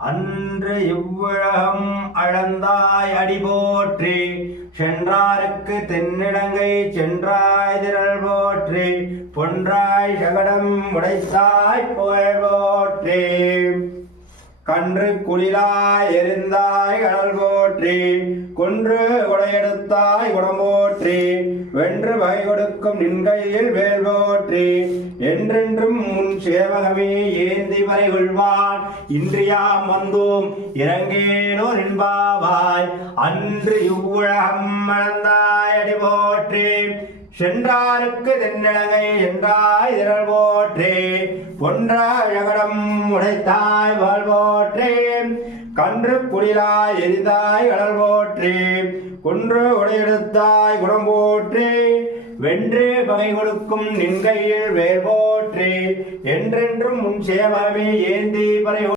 அன்று இவ்வுலகம் அளந்தாய் அடி போற்றி, சென்றாருக்கு தென்னிலங்கை சென்றாய் திரள் போற்றி, பொன்றாய் சகடம் உடைத்தாய் புகழ் போற்றி. கன்று குளிராய் எரிந்தாய் கடல் போற்றி, குன்று கொடையெடுத்தாய் குணம் போற்றி, வென்று வகை கொடுக்கும் நின்கையில் வேல் போற்றி, என்றென்றும் முன் சேவகமே ஏந்தி வரை கொள்வான், இன்றியாம் வந்தோம் இறங்கேனோ நின்பாவாய். அன்று இவ்வுலகம் அளந்தாய் அடி போற்றி, சென்றாருக்கு தென்னிலங்கை என்றாய் திரள் போற்றி, பொன்றாய் சகடம் உடைத்தாய் வாழ் போற்றி, கன்று குளிராய் எரிந்தாய் கடல் போற்றி, குன்று உடையெடுத்தாய் குணம் போற்றி, வென்று பகை கொடுக்கும் நின்கையில் வேல் போற்றி, என்றென்றும் முன் சேவமே ஏந்தி பறை